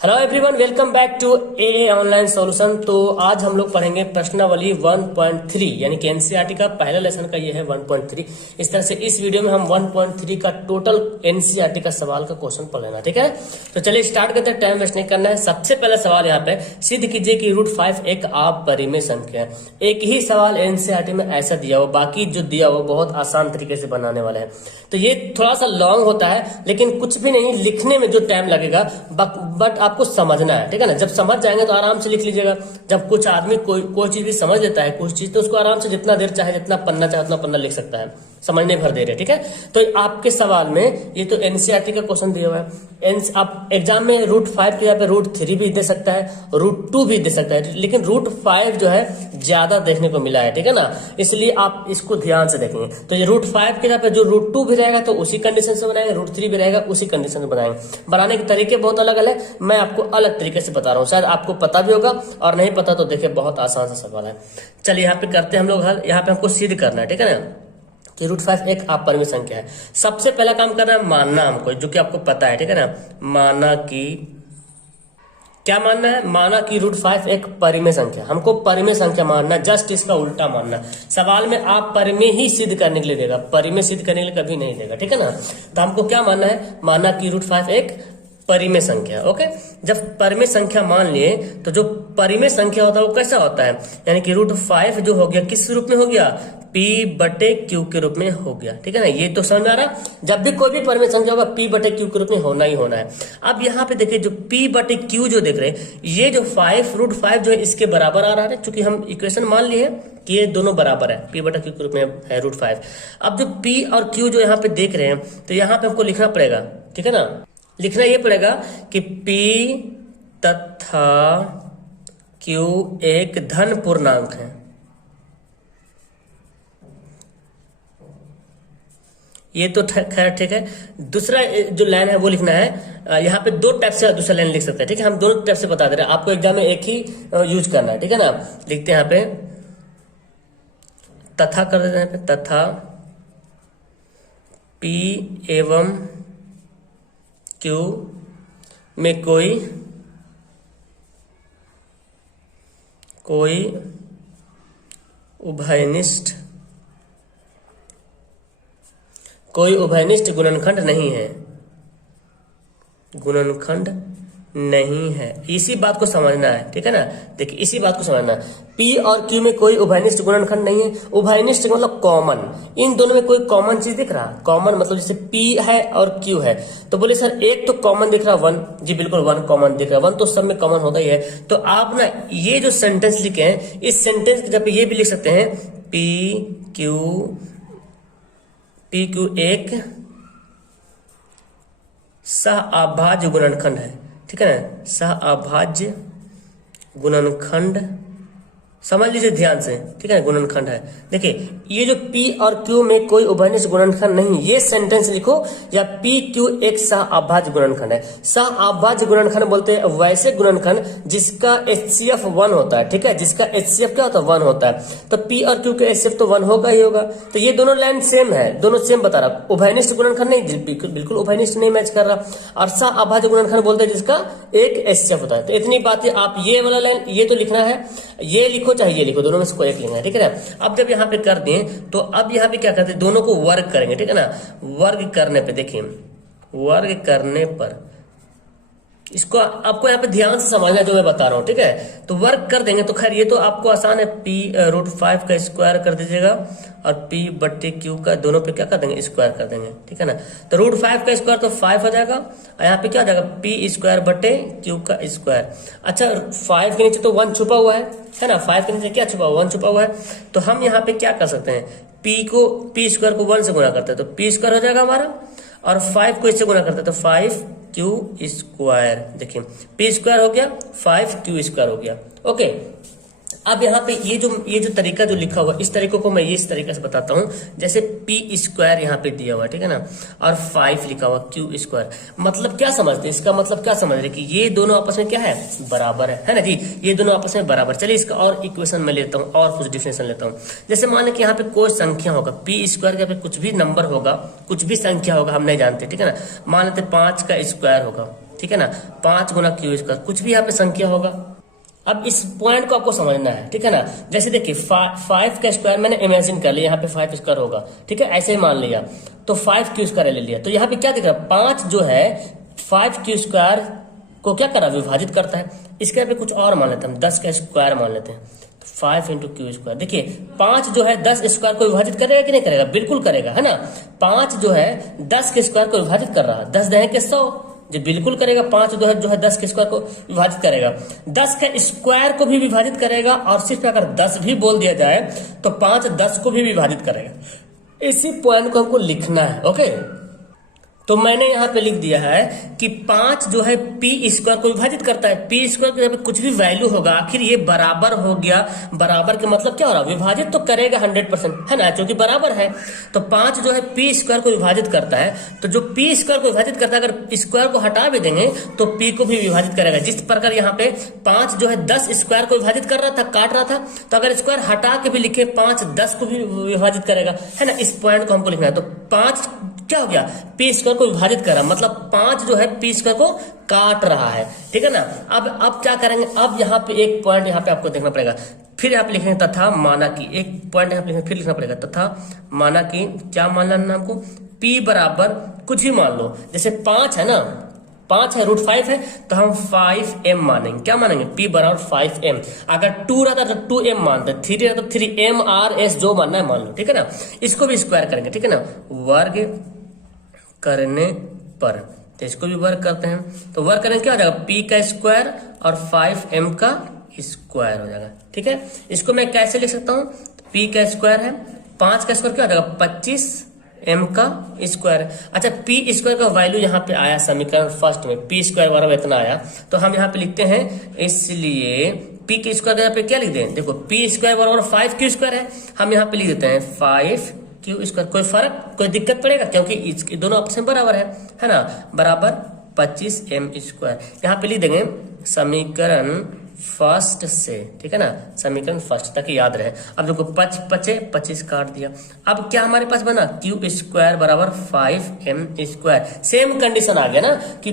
Hello everyone, welcome back to a online solution. तो आज हम लोग पढ़ेंगे प्रश्नावली 1.3 यानी कि एनसीईआरटी का पहला लेसन का ये है 1.3। इस तरह से इस वीडियो में हम 1.3 का टोटल एनसीईआरटी का सवाल का क्वेश्चन पढ़ लेना, ठीक है। तो चलिए स्टार्ट करते हैं, टाइम वेस्ट नहीं करना है। सबसे पहला सवाल यहाँ पे, सिद्ध कीजिए कि √5 एक अपरिमेय संख्या है। एक ही सवाल एनसीईआरटी में ऐसा दिया हुआ, बाकी जो दिया हुआ बहुत आसान तरीके से बनाने वाला है। तो ये थोड़ा सा लॉन्ग होता है, लेकिन कुछ भी नहीं, लिखने में जो टाइम लगेगा बट आपको समझना है, ठीक है ना। जब समझ जाएंगे तो आराम से लिख लीजिएगा। जब कुछ आदमी कोई चीज भी समझ लेता है, कुछ चीज, तो उसको आराम से जितना देर चाहे, जितना पन्ना चाहे उतना पन्ना लिख सकता है, समझने भर दे रहे, ठीक है। तो आपके सवाल में ये तो एनसीईआरटी का क्वेश्चन दिया हुआ है। आप एग्जाम में √5 के यहाँ पे √3 भी दे सकता है, √2 भी दे सकता है, लेकिन √5 जो है ज्यादा देखने को मिला है, ठीक है ना। इसलिए आप इसको ध्यान से देखेंगे। तो ये √5 के यहाँ पे जो √2 भी रहेगा तो उसी कंडीशन से बनाएंगे, √3 भी रहेगा उसी कंडीशन से बनाएंगे। बनाने के तरीके बहुत अलग अलग है, मैं आपको अलग तरीके से बता रहा हूँ, शायद आपको पता भी होगा, और नहीं पता तो देखिए बहुत आसान सा सवाल है। चलिए यहाँ पे करते हैं हम लोग हल। यहाँ पे हमको सिद्ध करना है, ठीक है ना, कि √5 एक अपरिमेय संख्या है। सबसे पहला काम करना है मानना हमको, जो कि आपको पता है, ठीक है ना। माना कि क्या मानना है? माना कि √5 एक परिमेय संख्या। हमको परिमेय संख्या मानना, जस्ट इसका उल्टा मानना। सवाल में आप परिमेय ही सिद्ध करने के लिए देगा, परिमेय सिद्ध करने के लिए कभी नहीं देगा, ठीक है ना। तो हमको क्या मानना है? माना कि √5 एक परिमेय संख्या। ओके, जब परिमेय संख्या मान लिए तो जो परिमेय संख्या होता है वो कैसा होता है, यानी कि √5 जो हो गया किस रूप में हो गया? P/Q के रूप में हो गया, ठीक है ना। ये तो समझ आ रहा, जब भी कोई भी परिमेय संख्या होगा P/Q के रूप में होना ही होना है। अब यहाँ पे देखिए जो P/Q जो देख रहे हैं, ये जो √5 जो है इसके बराबर आ रहा है, क्योंकि हम इक्वेशन मान लिए हैं कि ये दोनों बराबर है, P/Q के रूप में है √5। अब जो P और Q जो यहाँ पे देख रहे हैं, तो यहाँ पे हमको लिखना पड़ेगा, ठीक है ना। लिखना ये पड़ेगा कि P तथा Q एक धन पूर्णांक है। ये तो खैर ठीक है। दूसरा जो लाइन है वो लिखना है, यहाँ पे दो टाइप से दूसरा लाइन लिख सकते हैं, ठीक है। हम दोनों टाइप से बता दे रहे हैं, आपको एग्जाम में एक ही यूज करना है, ठीक है ना। लिखते हैं यहाँ पे तथा कर देते हैं, तथा P एवं Q में कोई उभयनिष्ठ गुणनखंड नहीं है, इसी बात को समझना है, ठीक है ना। देखिए इसी बात को समझना है, P और Q में कोई उभयनिष्ठ गुणनखंड नहीं है। उभयनिष्ठ मतलब कॉमन, इन दोनों में कोई कॉमन चीज दिख रहा। कॉमन मतलब जैसे P है और Q है, तो बोले सर एक तो कॉमन दिख रहा 1, जी बिल्कुल 1 कॉमन दिख रहा है, 1 तो सब में कॉमन होता ही है। तो आप ना ये जो सेंटेंस लिखे हैं, इस सेंटेंस के जब ये भी लिख सकते हैं, PQ एक सहअभाज्य गुणनखंड है, ठीक है ना। सहअभाज्य गुणनखंड समझ लीजिए ध्यान से, ठीक है, गुणनखंड है। देखिए ये जो P और Q में कोई उभयनिष्ठ गुणनखंड नहीं, ये सेंटेंस लिखो, या PQ एक सहअभाज्य गुणनखंड है। सहअभाज्य गुणनखंड बोलते हैं वैसे गुणनखंड जिसका HCF 1 होता है, ठीक है, जिसका HCF क्या होता है? 1 होता है। तो P और Q के HCF तो 1 होगा ही होगा। तो ये दोनों लाइन सेम है, दोनों सेम बता रहा। उभयनिष्ठ गुणनखंड नहीं, बिल्कुल उभयनिष्ठ नहीं मैच कर रहा। और सहअभाज्य गुणनखंड बोलते हैं जिसका एक HCF होता है। तो इतनी बातें आप, ये वाला लाइन ये तो लिखना है, ये लिखो चाहे ये लिखो, दोनों में से कोई एक लिखना है, ठीक है ना। अब जब यहाँ पे कर दें तो अब यहाँ पे क्या करते हैं, दोनों को वर्ग करेंगे, ठीक है ना। वर्ग करने पे देखिए, वर्ग करने पर इसको आपको यहाँ पे ध्यान से समझना जो मैं बता रहा हूँ, ठीक है। तो वर्ग कर देंगे तो खैर ये तो आपको आसान है, √5 का स्क्वायर कर दीजिएगा और P/Q का दोनों पे क्या कर देंगे? स्क्वायर कर देंगे, ठीक है ना। तो √5 का स्क्वायर तो 5 हो जाएगा, और यहाँ पे क्या हो जाएगा? P²/Q का स्क्वायर। अच्छा 5 के नीचे तो 1 छुपा हुआ है ना। 5 के नीचे क्या छुपा हुआ? 1 छुपा हुआ है। तो हम यहाँ पे क्या कर सकते हैं, P² को 1 से गुणा करते हैं तो P² हो जाएगा हमारा, और 5 को इससे गुणा करते हैं तो 5Q²। देखिए P² हो गया, 5Q² हो गया। ओके, अब यहाँ पे ये जो तरीका जो लिखा हुआ, इस तरीके को मैं इस तरीके से बताता हूँ। जैसे P² यहाँ पे दिया हुआ है, ठीक है ना, और 5 लिखा हुआ Q²। मतलब क्या समझते हैं, इसका मतलब क्या समझ रहे कि ये दोनों आपस में क्या है? बराबर है ना जी, ये दोनों आपस में बराबर। चलिए इसका और इक्वेशन में लेता हूँ, और कुछ डिफिनेशन लेता हूँ। जैसे मान लें कि यहाँ पे कोई संख्या होगा, P² के पे कुछ भी नंबर होगा, कुछ भी संख्या होगा, हम नहीं जानते, ठीक है ना। मान लेते 5 का स्क्वायर होगा, ठीक है ना, 5 गुना क्यू स्क्वायर, कुछ भी यहाँ पे संख्या होगा। अब इस पॉइंट को आपको समझना है, ठीक है ना। जैसे देखिए 5 का स्क्वायर मैंने इमेजिन कर लिया, यहाँ पे 5 स्क्वायर होगा, ठीक है, ऐसे ही मान लिया, तो 5 क्यू स्क्वायर ले लिया। तो यहाँ पे क्या दिख रहा है, 5 जो है 5 क्यू स्क्वायर को क्या करा, विभाजित करता है। इसके पे कुछ और मान लेते हैं हम, 10 का स्क्वायर मान लेते हैं, 5 इंटू क्यू स्क्वायर। देखिए 5 जो है 10 स्क्वायर को विभाजित करेगा कि नहीं करेगा, बिल्कुल करेगा, है ना। 5 जो है 10 के स्क्वायर को विभाजित कर रहा है, 10 दहे के 100, जो बिल्कुल करेगा। 5 जो है 10 के स्क्वायर को विभाजित करेगा, 10 का स्क्वायर को भी विभाजित करेगा, और सिर्फ अगर 10 भी बोल दिया जाए तो 5 10 को भी विभाजित करेगा। इसी पॉइंट को हमको लिखना है, ओके। तो मैंने यहाँ पे लिख दिया है कि 5 जो है पी स्क्वायर को विभाजित करता है। पी स्क्वायर के यहाँ पे कुछ भी वैल्यू होगा, आखिर ये बराबर हो गया। बराबर के मतलब क्या हो रहा है, विभाजित तो करेगा 100%, है ना, क्योंकि बराबर है। तो 5 जो है पी स्क्वायर को विभाजित करता है, तो जो पी स्क्वायर को विभाजित करता है, अगर स्क्वायर को हटा भी देंगे तो पी को भी विभाजित करेगा। जिस प्रकार यहाँ पे 5 जो है 10 स्क्वायर को विभाजित कर रहा था, काट रहा था, तो अगर स्क्वायर हटा के भी लिखे 5 10 को भी विभाजित करेगा, है ना। इस पॉइंट को हमको लिखना है। तो 5 क्या हो गया, पी स्क्वायर को विभाजित कर रहा, मतलब 5 जो है पी स्क्वायर को काट रहा है, ठीक है ना। अब क्या करेंगे, अब यहाँ पे एक पॉइंट यहाँ पे आपको देखना पड़ेगा, फिर आप लिखेंगे तथा माना कि, एक पॉइंट यहाँ पे लिखेंगे, फिर लिखना पड़ेगा तथा माना कि, क्या मान लेना हमको, पी बराबर कुछ भी मान लो। जैसे 5 है ना, 5 है, √5 है, तो हम 5m मानेंगे। क्या मानेंगे, p बराबर 5m। अगर 2 रहता तो 2m मानते, 3 रहता तो 3m r s जो मानना है मान लो, ठीक है ना। इसको भी स्क्वायर करेंगे, ठीक है ना, वर्ग करने पर, तो इसको भी वर्ग करते हैं। तो वर्ग करेंगे क्या हो जाएगा, p का स्क्वायर और 5m का स्क्वायर हो जाएगा, ठीक है। इसको मैं कैसे लिख सकता हूँ, p का स्क्वायर है, 5 का स्क्वायर क्या हो जाएगा, 25m का स्क्वायर। अच्छा, p स्क्वायर का वैल्यू यहाँ पे आया समीकरण फर्स्ट में, p स्क्वायर बराबर इतना आया, तो हम यहाँ पे लिखते हैं, इसलिए p के स्क्वायर यहाँ पे क्या लिख दें, देखो p स्क्वायर बराबर 5q स्क्वायर है, हम यहाँ पे लिख देते हैं 5q स्क्वायर। कोई फर्क, कोई दिक्कत पड़ेगा, क्योंकि इसके दोनों आपस में बराबर है ना, बराबर 25m स्क्वायर। यहाँ पे लिख देंगे समीकरण फर्स्ट से, ठीक है ना, समीकरण फर्स्ट, ताकि याद रहे। अब देखो 5 पचे 25 काट दिया। अब क्या हमारे पास बना, क्यू स्क्वायर बराबर 5m स्क्वायर। सेम कंडीशन आ गया ना कि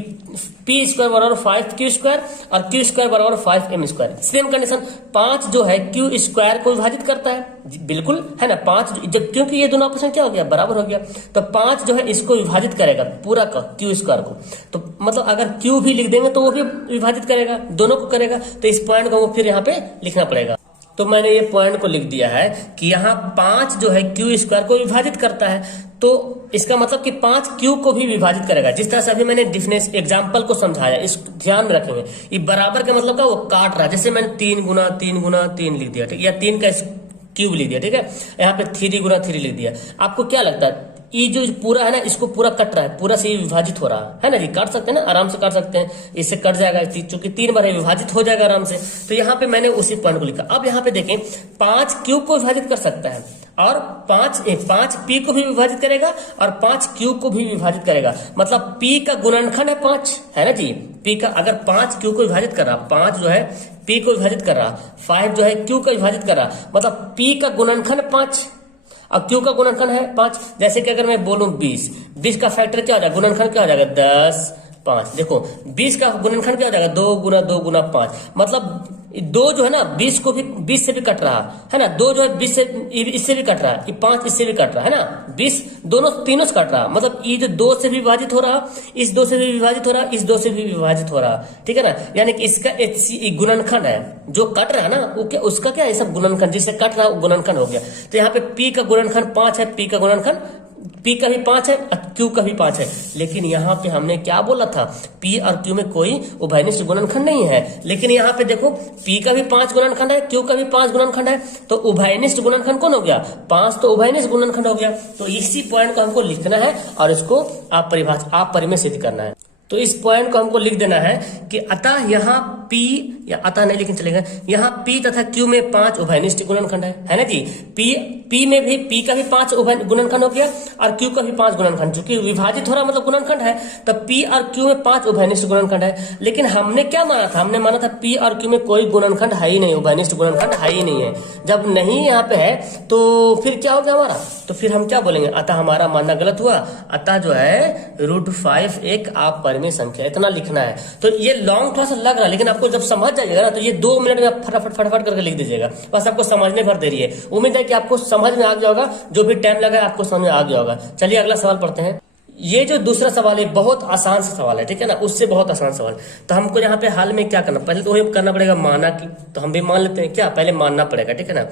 पी स्क्वायर बराबर 5q स्क्वायर और क्यू स्क्वायर बराबर 5m स्क्वायर। सेम कंडीशन, 5 जो है क्यू स्क्वायर को विभाजित करता है, बिल्कुल, है ना। 5 जब, क्योंकि ये दोनों आपस में क्या हो गया, बराबर हो गया, तो 5 जो है इसको विभाजित करेगा पूरा का क्यू स्क्वायर को। तो मतलब अगर क्यू भी लिख देंगे तो वो भी विभाजित करेगा, दोनों को करेगा। तो इस पॉइंट को फिर यहाँ पे लिखना पड़ेगा। तो मैंने ये पॉइंट को लिख दिया है कि यहाँ 5 जो है क्यू स्क्वायर को विभाजित करता है, तो इसका मतलब कि 5 क्यू को भी विभाजित करेगा। जिस तरह से अभी मैंने डिफरेंस एग्जांपल को समझाया, इस ध्यान में रखेंगे। ये बराबर का मतलब क्या, वो काट रहा है। जैसे मैंने 3 गुना 3 गुना 3 लिख दिया, ठीक, या 3 का क्यूब लिख दिया, ठीक है। यहाँ पे 3 गुना 3 लिख दिया। आपको क्या लगता है, ये जो पूरा है ना, इसको पूरा कट रहा है, पूरा से विभाजित हो रहा है ना जी, काट सकते हैं ना, आराम से काट सकते हैं, इससे कट जाएगा, चूंकि 3 बार विभाजित हो जाएगा आराम से। तो यहाँ पे मैंने उसी पॉइंट को लिखा। अब यहाँ पे देखें, 5 क्यू को विभाजित कर सकता है, और 5 पी को भी विभाजित करेगा, और 5 क्यू को भी विभाजित करेगा। मतलब पी का गुणनखंड है 5, है ना जी। पी का अगर 5 क्यू को विभाजित कर रहा, 5 जो है पी को विभाजित कर रहा, 5 जो है क्यू को विभाजित कर रहा, मतलब पी का गुणनखंड 5, अब क्यू का गुणनखंड है 5। जैसे कि अगर मैं बोलूं 20 का फैक्टर क्या हो जाएगा, गुणनखंड क्या हो जाएगा, 10 5। देखो 20 का गुणनखंड क्या हो जाएगा, 2 गुना 2 गुना 5। मतलब 2 जो है ना 20 को भी 20 से भी कट रहा है ना, 2 जो है 20 से इससे भी कट रहा है, 5 इससे भी कट रहा है ना, 20 दोनों तीनों से कट रहा। मतलब ये जो 2 से भी विभाजित हो रहा, इस 2 से भी विभाजित हो रहा, इस 2 से भी विभाजित हो रहा, ठीक है ना। यानी कि इसका गुणनखंड है, जो कट रहा है ना वो क्या, उसका क्या है, सब गुणनखंड, जिससे कट रहा है वो गुणनखंड हो गया। तो यहाँ पे पी का गुणनखंड 5 है, पी का गुणनखंड, पी का भी 5 है और क्यू का भी 5 है। लेकिन यहाँ पे हमने क्या बोला था, पी और क्यू में कोई उभयनिष्ठ गुणनखंड नहीं है। लेकिन यहाँ पे देखो पी का भी 5 गुणनखंड है, क्यू का भी 5 गुणनखंड है, तो उभयनिष्ठ गुणनखंड कौन हो गया, 5, तो उभयनिष्ठ गुणनखंड हो गया। तो इसी पॉइंट को हमको लिखना है और इसको आप परिमेय सिद्ध करना है। तो इस पॉइंट को हमको लिख देना है कि अतः यहाँ P या अतः नहीं लेकिन चलेगा। यहाँ P तथा Q में 5 उभयनिष्ठ गुणनखंड है ना जी। P में भी P का भी 5 गुणनखंड हो गया और Q का भी 5 गुणनखंड, चूंकि विभाजित हो रहा मतलब गुणनखंड है, तो P और Q में 5 उभयनिष्ठ गुणनखंड है। लेकिन हमने क्या माना था, हमने माना था P और Q में कोई गुणनखंड है ही नहीं, उभयनिष्ठ गुणनखंड है ही नहीं है। जब नहीं यहाँ पे है तो फिर क्या हो गया हमारा, तो फिर हम क्या बोलेंगे, अतः हमारा मानना गलत हुआ। अतः जो है √5 एक अपरिमेय संख्या, इतना लिखना है। तो ये लॉन्ग थोड़ा सा लग रहा है, लेकिन आपको जब समझ जाइएगा ना तो ये 2 मिनट में फटाफट करके लिख दीजिएगा, बस आपको समझने भर देरी है। उम्मीद है कि आपको समझ में आ गया होगा, जो भी टाइम लगा है आपको समझ में आ गया होगा। चलिए अगला सवाल पढ़ते हैं। ये जो दूसरा सवाल है बहुत आसान सा सवाल है, ठीक है ना, उससे बहुत आसान सवाल। तो हमको यहाँ पे हाल में क्या करना, पहले तो वही करना पड़ेगा माना कि, तो हम भी मान लेते हैं क्या, पहले मानना पड़ेगा, ठीक है ना।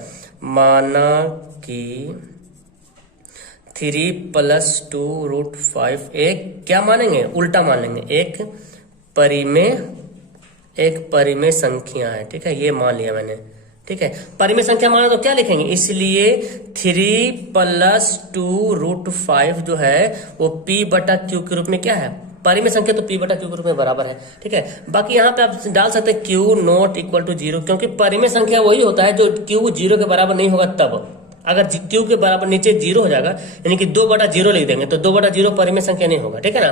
माना कि 3 + 2 √5 एक क्या मानेंगे, उल्टा मान लेंगे, एक परिमेय संख्या है, ठीक है, ये मान लिया मैंने, ठीक है। परिमेय संख्या माना तो क्या लिखेंगे, इसलिए 3 + 2 √5 जो है वो P/Q के रूप में क्या है, परिमेय संख्या, तो P/Q के रूप में बराबर है, ठीक है। बाकी यहाँ पे आप डाल सकते हैं Q ≠ = 0, क्योंकि परिमेय संख्या वही होता है जो Q 0 के बराबर नहीं होगा तब। अगर Q के बराबर नीचे 0 हो जाएगा, यानी कि 2/0 लिख देंगे, तो 2/0 परिमेय संख्या नहीं होगा, ठीक है ना,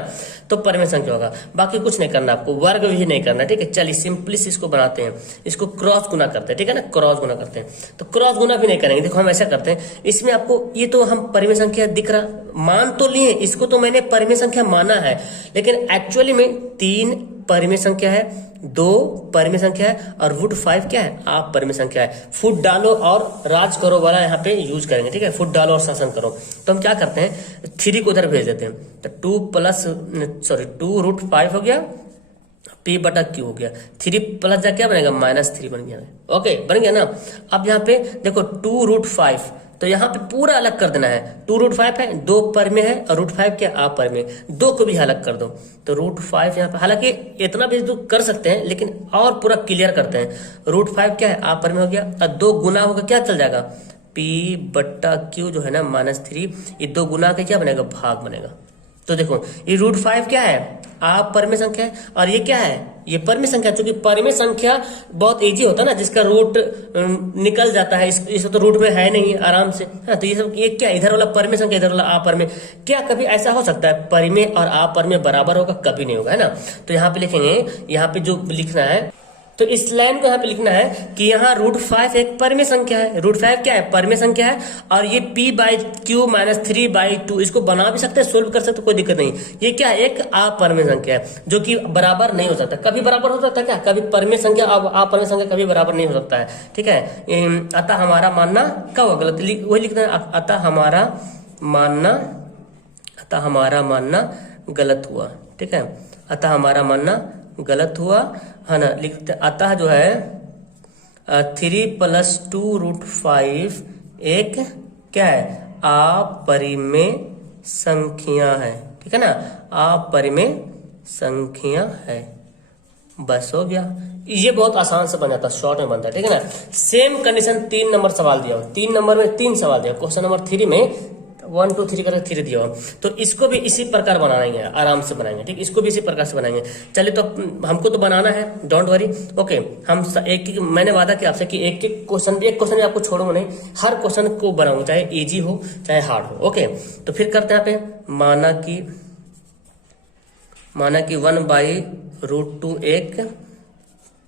तो परिमेय संख्या होगा। बाकी कुछ नहीं करना आपको, वर्ग भी नहीं करना, ठीक है। चलिए सिंपली इसको बनाते हैं, इसको क्रॉस गुना करते हैं, ठीक है ना, क्रॉस गुना करते हैं। तो क्रॉस गुना भी नहीं करेंगे, देखो हम ऐसा करते हैं, इसमें आपको ये तो हम परिमेय संख्या दिख रहा, मान तो लिए, इसको तो मैंने परिमेय संख्या माना है, लेकिन एक्चुअली में 3 परिमेय संख्या है, 2 परिमेय संख्या है और √5 क्या है, आप परिमेय संख्या है। फुट डालो और राज करो वाला यहाँ पे यूज करेंगे, ठीक है, फुट डालो और शासन करो। तो हम क्या करते हैं, 3 को उधर भेज देते हैं, तो 2 √5 हो गया, P/Q हो गया, 3 प्लस जा क्या बनेगा, -3 बन गया, ओके बन गया ना। अब यहाँ पे देखो 2 √5, तो यहाँ पे पूरा अलग कर देना है, 2 √5 है, 2 परिमेय है और √5 क्या अपरिमेय, 2 को भी अलग कर दो, तो √5 यहाँ पे, हालांकि इतना भी तो कर सकते हैं लेकिन और पूरा क्लियर करते हैं। √5 क्या है, अपरिमेय हो गया, और 2 गुना होगा क्या चल जाएगा, P/Q जो है ना -3, ये 2 गुना के क्या बनेगा, भाग बनेगा। तो देखो ये √5 क्या है, अपरिमेय संख्या है, और ये क्या है, ये परिमेय संख्या। चूंकि परिमेय संख्या बहुत इजी होता है ना, जिसका रूट निकल जाता है, इस तो रूट में है नहीं आराम से, हाँ, तो ये सब ये क्या, इधर वाला परिमेय संख्या, इधर वाला अपरिमेय, क्या कभी ऐसा हो सकता है परिमेय और अपरिमेय बराबर होगा, कभी नहीं होगा, है ना। तो यहाँ पे लिखेंगे, यहाँ पे जो लिखना है, तो इस लाइन को यहाँ पे लिखना है कि यहाँ √5 एक परिमेय संख्या है, √5 क्या है, परिमेय संख्या है, और ये P/Q -3/2, इसको बना भी सकते हैं, सोल्व कर सकते, कोई दिक्कत नहीं। ये क्या है, एक अपरिमेय संख्या है जो कि बराबर नहीं हो सकता। कभी बराबर हो सकता है क्या, कभी परिमेय संख्या अपरिमेय संख्या कभी बराबर नहीं हो सकता है, ठीक है। अतः हमारा मानना क्या हुआ, गलत, वही लिखना है, अतः हमारा मानना गलत हुआ, ठीक है, अतः हमारा मानना गलत हुआ, है ना। लिखते अतः जो है 3 + 2 √5 एक क्या है, अपरिमेय संख्या है, ठीक है ना, अपरिमेय संख्या है, बस हो गया। ये बहुत आसान से बन जाता है, शॉर्ट में बनता है, ठीक है ना। सेम कंडीशन 3 नंबर सवाल दिया हो, 3 नंबर में 3 सवाल दिया, क्वेश्चन नंबर 3 में 1 2 3 करके 3 दिया हो, तो इसको भी इसी प्रकार बनाएंगे, आराम से बनाएंगे, ठीक, इसको भी इसी प्रकार से बनाएंगे। चलिए तो हमको तो बनाना है, डोंट वरी, ओके। हम मैंने वादा किया आपसे कि एक क्वेश्चन भी आपको छोड़ूंगा नहीं, हर क्वेश्चन को बनाऊंगा, चाहे इजी हो चाहे हार्ड हो, ओके। तो फिर करते हैं यहाँ पे, माना कि 1/√2 एक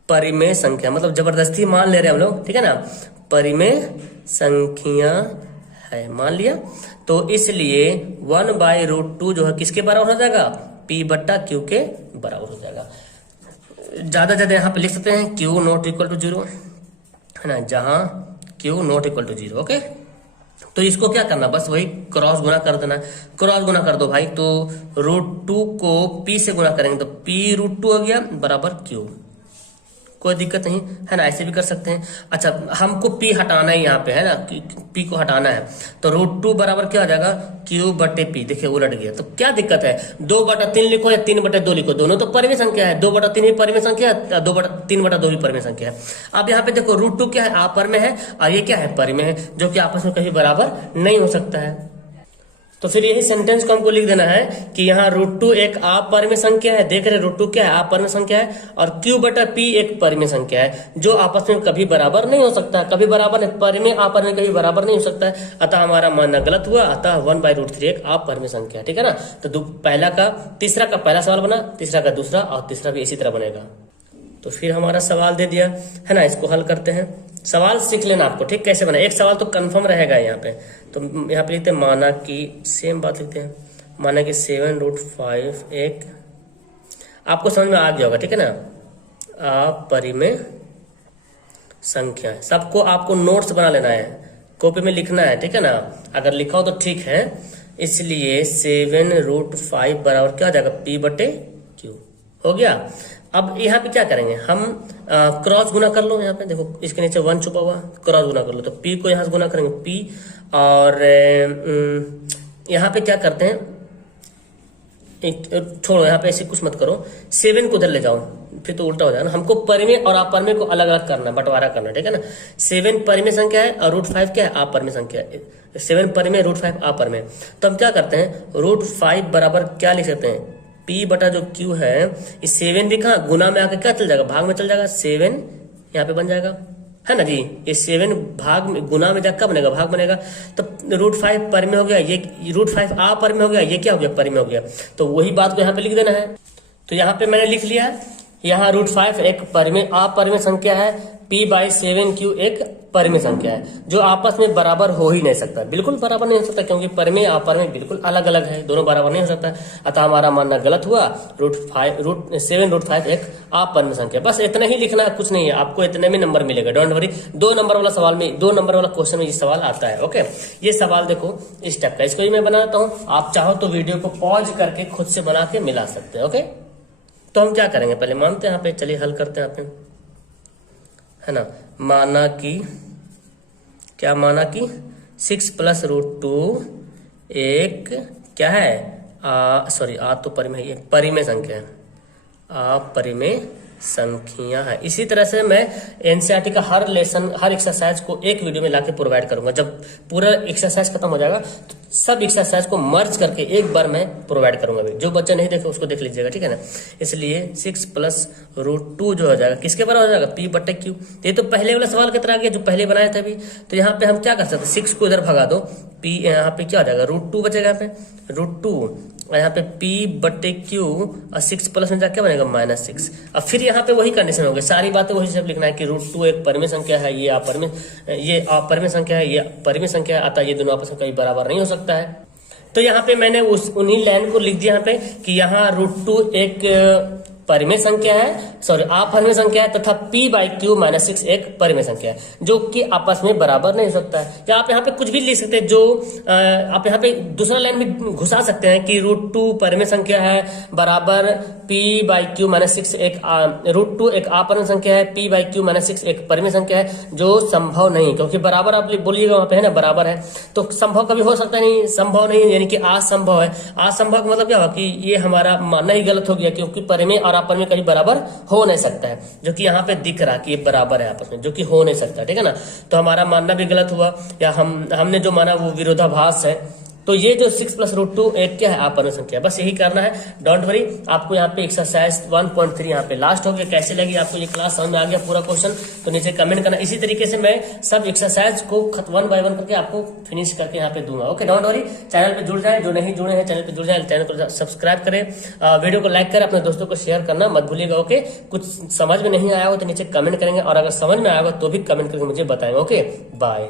परिमेय संख्या, मतलब जबरदस्ती मान ले रहे हैं हम लोग, ठीक है ना, परिमेय संख्या है, मान लिया। तो इसलिए 1/√2 जो है किसके बराबर हो जाएगा, P/Q के बराबर हो जाएगा। ज्यादा यहाँ पे लिख सकते हैं Q ≠ = 0, है ना, जहां Q ≠ = 0, ओके। तो इसको क्या करना, बस वही क्रॉस गुना कर देना, क्रॉस गुना कर दो भाई, तो √2 को P से गुना करेंगे तो P√2 हो गया बराबर Q, कोई दिक्कत नहीं, है ना, ऐसे भी कर सकते हैं। अच्छा, हमको P हटाना है यहाँ पे, है ना, P को हटाना है, तो √2 बराबर क्या हो जाएगा, Q/P, देखिए उलट गया, तो क्या दिक्कत है, 2/3 लिखो या 3/2 लिखो, दोनों तो परिमेय संख्या है, 2/3 भी परिमेय संख्या है, 3/2 भी परिमेय संख्या है। अब यहाँ पे देखो √2 क्या है, अपरिमेय है, और ये क्या है, परिमेय है, जो कि आपस में कभी बराबर नहीं हो सकता है। तो फिर यही सेंटेंस को हमको लिख देना है कि यहाँ √2 एक अपरिमेय संख्या है, देख रहे √2 क्या है, अपरिमेय संख्या है, और Q बटा P एक परिमेय संख्या है जो आपस में कभी बराबर नहीं हो सकता, कभी बराबर नहीं, परिमेय अपरिमेय कभी बराबर नहीं हो सकता है, अतः हमारा मानना गलत हुआ, अतः 1/√3 एक अपरिमेय संख्या है, ठीक है ना। तो पहला का तीसरा का पहला सवाल बना, तीसरा का दूसरा, और तीसरा भी इसी तरह बनेगा। तो फिर हमारा सवाल दे दिया है ना, इसको हल करते हैं। सवाल सीख लेना आपको, ठीक, कैसे बना, एक सवाल तो कंफर्म रहेगा यहाँ पे। तो यहाँ पे लिखते हैं माना कि, सेम बात लिखते हैं, माना कि 7√5 एक, आपको समझ में आ गया होगा, ठीक है ना, अपरिमेय संख्या है। सबको आपको नोट्स बना लेना है, कॉपी में लिखना है, ठीक है ना, अगर लिखा हो तो ठीक है। इसलिए 7√5 बराबर क्या हो जाएगा, P/Q हो गया। अब यहाँ पे क्या करेंगे हम, क्रॉस गुना कर लो, यहाँ पे देखो इसके नीचे 1 छुपा हुआ, क्रॉस गुना कर लो, तो P को यहाँ से गुना करेंगे P, और यहाँ पे क्या करते हैं, छोड़ो यहाँ पे ऐसे कुछ मत करो, 7 को उधर ले जाओ, फिर तो उल्टा हो जाएगा ना। हमको परिमेय और अपरिमेय को अलग अलग करना, बंटवारा करना, ठीक है ना। 7 परिमेय संख्या है और √5 क्या है, अपरिमेय संख्या है। 7 परिमेय, √5 अपरिमेय। तो हम क्या करते हैं, √5 बराबर क्या लिख सकते हैं, P बटा जो Q है, इस 7 भी कहाँ गुना में आके क्या चल जाएगा, भाग में चल जाएगा, 7 यहाँ पे बन जाएगा, है ना जी। ये 7 भाग में गुना में जाकर क्या बनेगा, भाग बनेगा। तो √5 परिमेय हो गया, ये √5 अपरिमेय हो गया, ये क्या हो गया, परिमेय हो गया। तो वही बात को यहाँ पे लिख देना है। तो यहाँ पे मैंने लिख लिया, यहाँ √5 एक परिमेय अपरिमेय संख्या है, P/7Q एक परिमेय संख्या है, जो आपस में बराबर हो ही नहीं सकता, बिल्कुल बराबर नहीं हो सकता, क्योंकि परिमेय अपरिमेय बिल्कुल अलग अलग है, दोनों बराबर नहीं हो सकता। अतः हमारा मानना गलत हुआ, 7√5 एक अपरिमेय संख्या। बस इतना ही लिखना है, कुछ नहीं है, आपको इतने में नंबर मिलेगा, डोंट वरी। 2 नंबर वाला सवाल में, 2 नंबर वाला क्वेश्चन में ये सवाल आता है। ओके, ये सवाल देखो इस टाइप का, इसको ही मैं बनाता हूँ, आप चाहो तो वीडियो को पॉज करके खुद से बना के मिला सकते हैं। ओके, तो हम क्या करेंगे, पहले मानते हैं यहाँ पे, चलिए हल करते हैं, आप है ना। माना कि क्या, माना कि 6 + √2 एक क्या है, सॉरी तो परिमेय, परिमेय संख्या है, अपरिमेय संख्या है। इसी तरह से मैं एनसीईआरटी का हर लेसन, हर एक्सरसाइज को एक वीडियो में लाके प्रोवाइड करूंगा। जब पूरा एक्सरसाइज खत्म हो जाएगा तो सब एक्सरसाइज को मर्ज करके एक बार मैं प्रोवाइड करूंगा। जो बच्चा नहीं देखे उसको देख लीजिएगा, ठीक है ना। इसलिए 6 + √2 जो हो जाएगा किसके बराबर हो जाएगा, P/Q। ये तो पहले वाला सवाल की तरह आ गया जो पहले बनाया था अभी। तो यहाँ पे हम क्या कर सकते हैं, 6 को इधर भगा दो, P यहाँ पे क्या हो जाएगा, √2 बचेगा, यहाँ पे √2, और यहाँ पे P/Q, और 6 प्लस में जाकर क्या बनेगा, -6। अब फिर यहाँ पे वही कंडीशन हो गई, सारी बातें वही सब लिखना है कि √2 एक परिमेय संख्या है, ये अपरिमेय संख्या है, ये परिमेय संख्या है, अतः ये दोनों आपस में कहीं बराबर नहीं हो सकता है। तो यहाँ पे मैंने उन्हीं लाइन को लिख दिया यहाँ पे कि यहाँ √2 एक परिमेय संख्या है, सॉरी अपरिमेय संख्या है, तथा P/Q -6 एक परिमेय संख्या है, जो कि आपस में बराबर नहीं हो सकता है। या आप यहाँ पे कुछ भी लिख सकते हैं, जो आप यहाँ पे दूसरा लाइन में घुसा सकते हैं कि √2 परिमेय संख्या है बराबर P/Q -6 एक, √2 एक अपरिमेय संख्या है, P/Q -6 एक परिमेय संख्या है, जो संभव नहीं, क्योंकि बराबर आप बोलिएगा वहां पे, है ना, बराबर है तो संभव कभी हो सकता नहीं, संभव नहीं यानी कि असंभव है। असंभव का मतलब क्या हुआ कि ये हमारा मानना ही गलत हो गया, क्योंकि परिमेय और अपरिमेय कहीं बराबर हो नहीं सकता है, जो कि यहाँ पे दिख रहा कि ये बराबर है आपस में, जो कि हो नहीं सकता, ठीक है ना। तो हमारा मानना भी गलत हुआ, या हमने जो माना वो विरोधाभास है। तो ये जो 6 + √2 एक क्या है, अपरिमेय संख्या। बस यही करना है, डोंट वरी। आपको यहाँ पे एक्सरसाइज 1.3 यहाँ पे लास्ट हो गया। कैसे लगी आपको ये क्लास, समझ में आ गया पूरा क्वेश्चन, तो नीचे कमेंट करना। इसी तरीके से मैं सब एक्सरसाइज को 1 by 1 करके आपको फिनिश करके यहाँ पे दूंगा। Okay, don't worry. चैनल पे जुड़ जाए, जो नहीं जुड़े हैं चैनल पे जुड़ जाए, चैनल को सब्सक्राइब करें, वीडियो को लाइक करें, अपने दोस्तों को शेयर करना मत भूलिएगा। ओके, कुछ समझ में नहीं आया हो तो नीचे कमेंट करेंगे, और अगर समझ में आया हो तो भी कमेंट करके मुझे बताएंगे। Okay, bye.